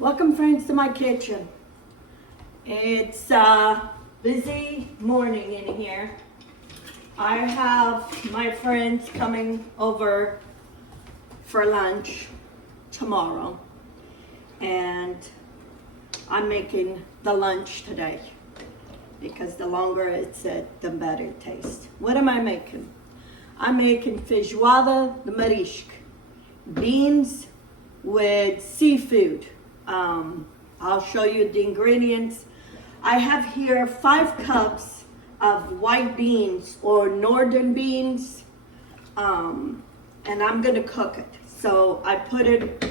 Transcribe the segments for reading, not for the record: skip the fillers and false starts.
Welcome friends to my kitchen. It's a busy morning in here. I have my friends coming over for lunch tomorrow and I'm making the lunch today because the longer it's the better it tastes. What am I making? I'm making FEIJOADA de marisco, beans with seafood. I'll show you the ingredients. I have here 5 cups of white beans or northern beans, and I'm gonna cook it. So I put it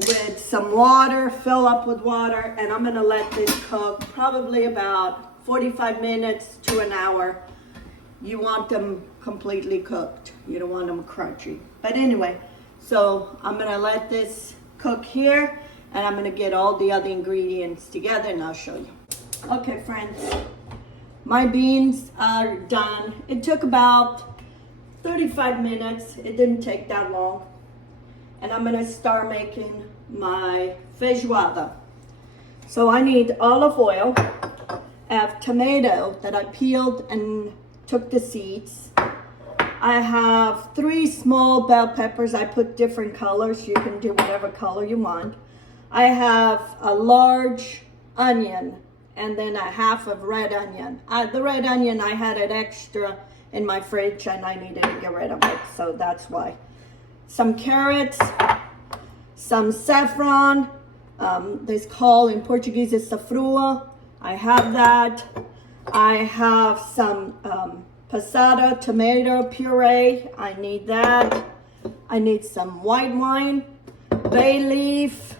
with some water, fill up with water, and I'm gonna let this cook probably about 45 minutes to an hour. You want them completely cooked. You don't want them crunchy. But anyway, so I'm gonna let this cook here, and I'm gonna get all the other ingredients together and I'll show you. Okay friends, my beans are done. It took about 35 minutes. It didn't take that long. And I'm gonna start making my feijoada. So I need olive oil. I have tomato that I peeled and took the seeds. I have 3 small bell peppers. I put different colors. You can do whatever color you want. I have a large onion and then a half of red onion. The red onion, I had it extra in my fridge and I needed to get rid of it, so that's why. Some carrots, some saffron. This called in Portuguese is saffron. I have that. I have some passata tomato puree. I need that. I need some white wine, bay leaf,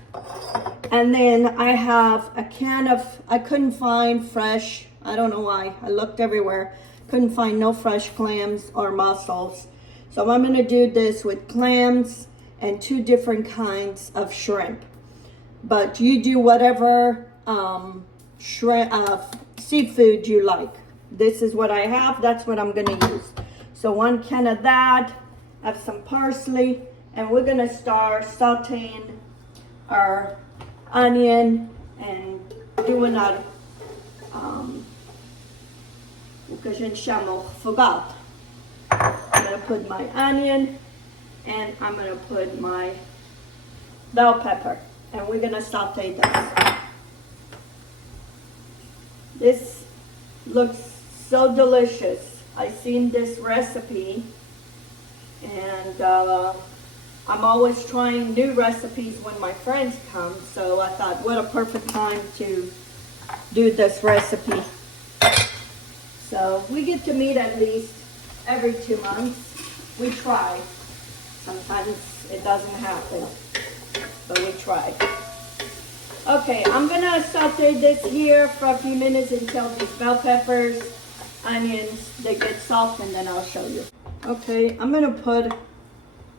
and then I have a can of, I couldn't find fresh, I don't know why, I looked everywhere, couldn't find no fresh clams or mussels. So I'm gonna do this with clams and 2 different kinds of shrimp. But you do whatever seafood you like. This is what I have, that's what I'm gonna use. So 1 can of that, I have some parsley, and we're gonna start sauteing our onion and doing our o que a gente chama o refogado. I'm gonna put my onion and I'm gonna put my bell pepper, and we're gonna saute this. This looks so delicious. I seen this recipe and I'm always trying new recipes when my friends come, so I thought what a perfect time to do this recipe. So we get to meet at least every 2 months. We try. Sometimes it doesn't happen, but we try. Okay, I'm gonna saute this here for a few minutes until these bell peppers, onions, they get soft, and then I'll show you. Okay, I'm gonna put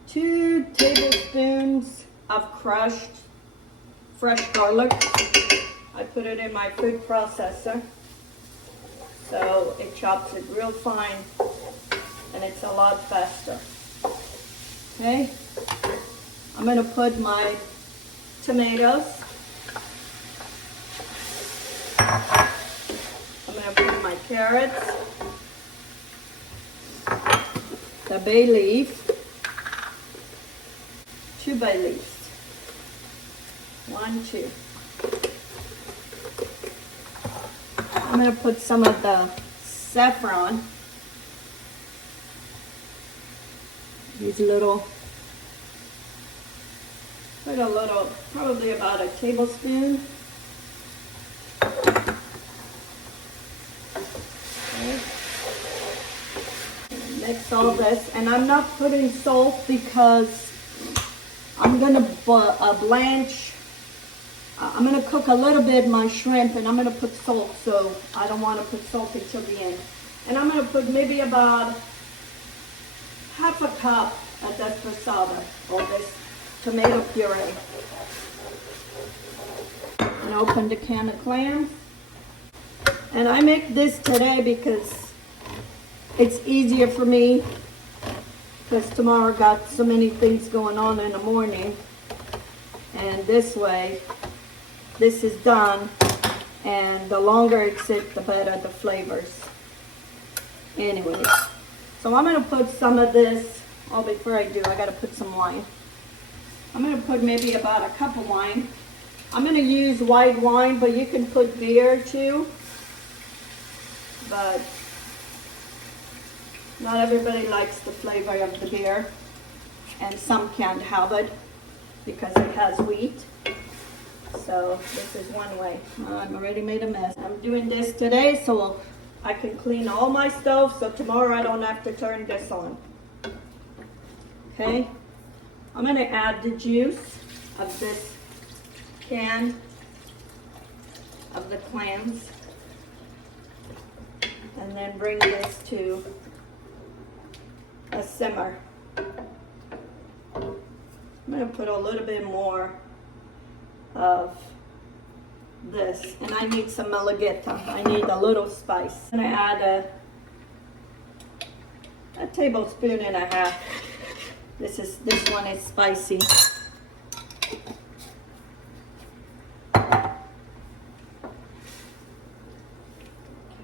2 tablespoons of crushed fresh garlic. I put it in my food processor, so it chops it real fine and it's a lot faster. Okay, I'm gonna put my tomatoes. I'm gonna put my carrots, the bay leaf, 2 bay leaves. 1, 2. I'm going to put some of the saffron. These little, put a little, probably about a tablespoon. Okay. Mix all this, and I'm not putting salt because I'm gonna blanch. I'm gonna cook a little bit my shrimp, and I'm gonna put salt. So I don't want to put salt until the end. And I'm gonna put maybe about half a cup of that passata or this tomato puree. And open the can of clams. And I make this today because it's easier for me, because tomorrow got so many things going on in the morning, and this way this is done, and the longer it sits, the better the flavors. Anyways, so I'm gonna put some of this. Oh, before I do, I gotta put some wine. I'm gonna put maybe about a cup of wine. I'm gonna use white wine, but you can put beer too. But not everybody likes the flavor of the beer, and some can't have it because it has wheat. So this is one way. I'm already made a mess. I'm doing this today so I can clean all my stuff, so tomorrow I don't have to turn this on. Okay, I'm gonna add the juice of this can of the clams, and then bring this to a simmer. I'm gonna put a little bit more of this, and I need some malagueta. I need a little spice. I'm gonna add a tablespoon and a half. This one is spicy.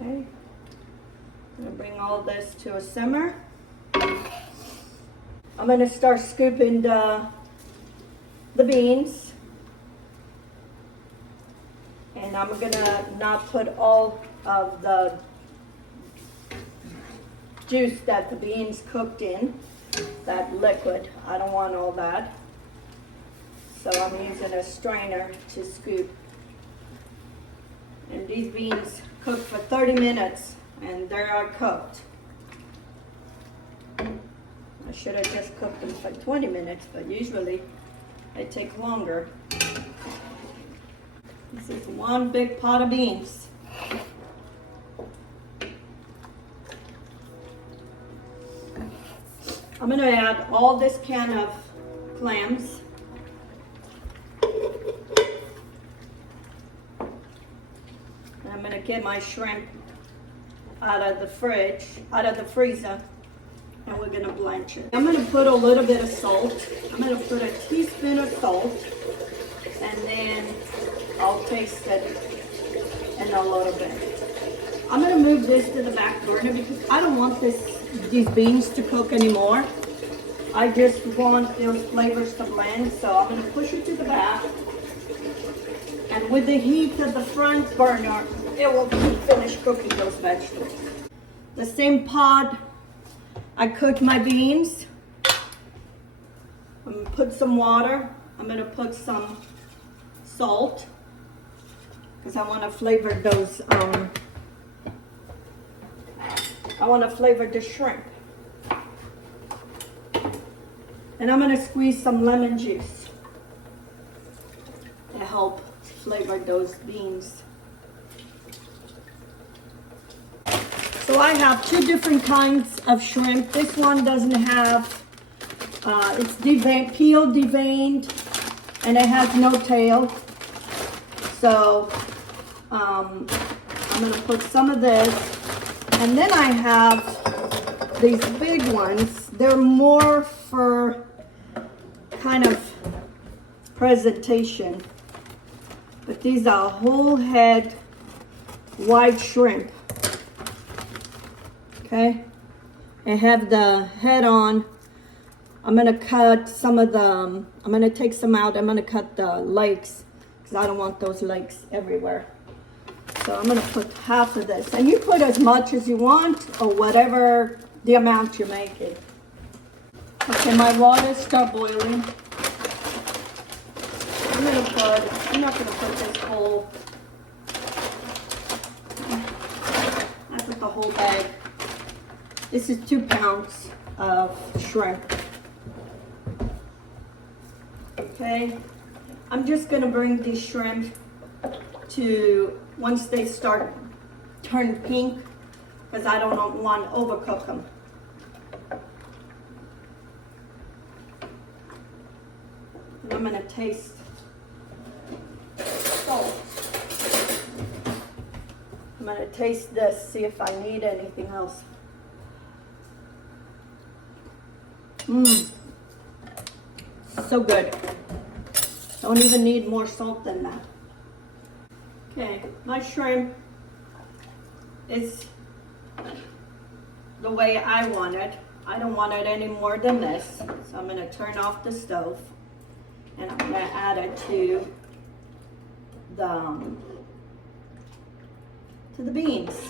Okay, I'm gonna bring all this to a simmer. I'm gonna start scooping the beans, and I'm gonna not put all of the juice that the beans cooked in, that liquid. I don't want all that, so I'm using a strainer to scoop. And these beans cook for 30 minutes, and they are cooked. I should have just cooked them for 20 minutes, but usually they take longer. This is one big pot of beans. I'm gonna add all this can of clams. And I'm gonna get my shrimp out of the freezer, and we're gonna blanch it. I'm gonna put a little bit of salt. I'm gonna put a teaspoon of salt, and then I'll taste it in a little bit. I'm gonna move this to the back burner because I don't want these beans to cook anymore. I just want those flavors to blend, so I'm gonna push it to the back. And with the heat of the front burner, it will finish cooking those vegetables. The same pot I cooked my beans. I'm gonna put some water. I'm gonna put some salt because I want to flavor those. I want to flavor the shrimp, and I'm gonna squeeze some lemon juice to help flavor those beans. So I have two different kinds of shrimp. This one doesn't have, it's deveined, peeled, deveined, and it has no tail. So I'm gonna put some of this, and then I have these big ones. They're more for kind of presentation, but these are whole head white shrimp. Okay, I have the head on. I'm gonna cut some of the, I'm gonna take some out. I'm gonna cut the legs because I don't want those legs everywhere. So I'm gonna put half of this, and you put as much as you want or whatever the amount you're making. Okay, my water start boiling. I'm not gonna put this whole, I put the whole bag. This is 2 pounds of shrimp. Okay, I'm just gonna bring these shrimp to, once they start turning pink, because I don't want to overcook them. And I'm gonna taste salt. I'm gonna taste this, see if I need anything else. So good. Don't even need more salt than that. Okay, my shrimp is the way I want it. I don't want it any more than this. So I'm gonna turn off the stove and I'm gonna add it to the beans.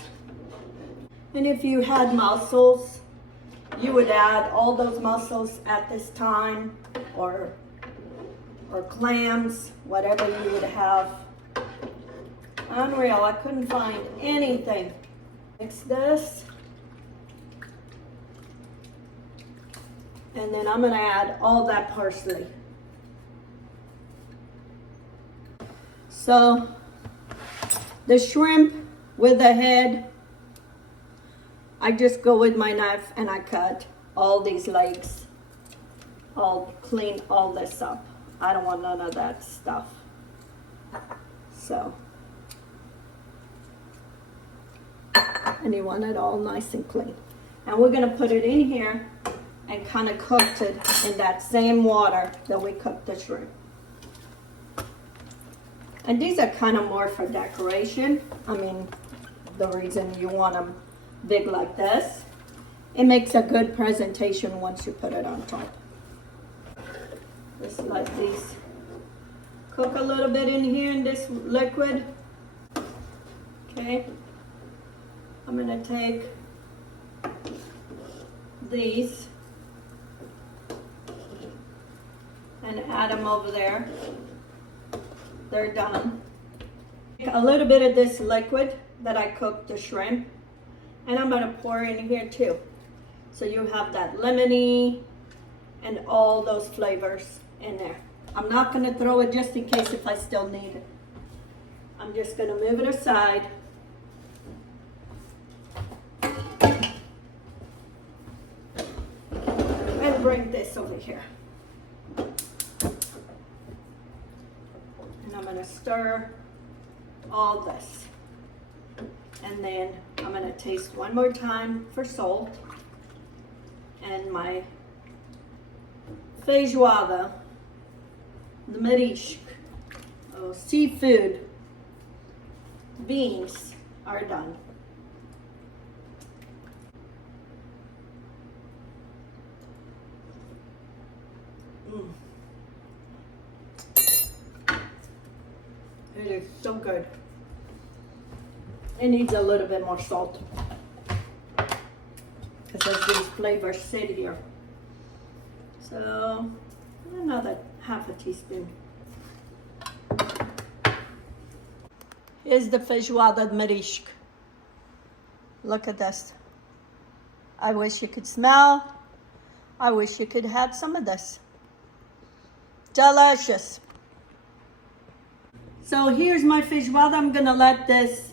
And if you had mussels, you would add all those mussels at this time, or clams, whatever you would have. Unreal, I couldn't find anything. Mix this. And then I'm gonna add all that parsley. So the shrimp with the head, I just go with my knife and I cut all these legs. I'll clean all this up. I don't want none of that stuff. So, and you want it all nice and clean. And we're gonna put it in here and kind of cooked it in that same water that we cooked the shrimp. And these are kind of more for decoration. I mean, the reason you want them big like this, it makes a good presentation once you put it on top. Just let these cook a little bit in here in this liquid. Okay, I'm gonna take these and add them over there. They're done. Take a little bit of this liquid that I cooked the shrimp, and I'm gonna pour in here too. So you have that lemony and all those flavors in there. I'm not gonna throw it just in case if I still need it. I'm just gonna move it aside. And bring this over here. And I'm gonna stir all this. And then I'm gonna taste one more time for salt. And my FEIJOADA, the marisco, seafood beans are done. It is so good. It needs a little bit more salt because these flavors sit here. So another half a teaspoon. Here's the FEIJOADA marisco. Look at this. I wish you could smell. I wish you could have some of this. Delicious. So here's my FEIJOADA. I'm gonna let this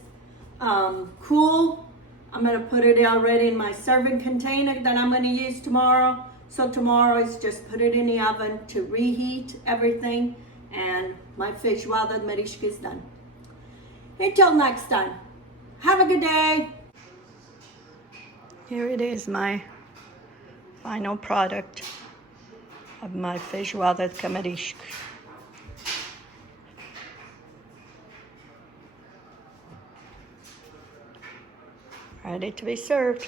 cool. I'm gonna put it already in my serving container that I'm gonna use tomorrow. So tomorrow is just put it in the oven to reheat everything, and my FEIJOADA marisco is done. Until next time, have a good day. Here it is, my final product of my FEIJOADA marisco. Ready to be served.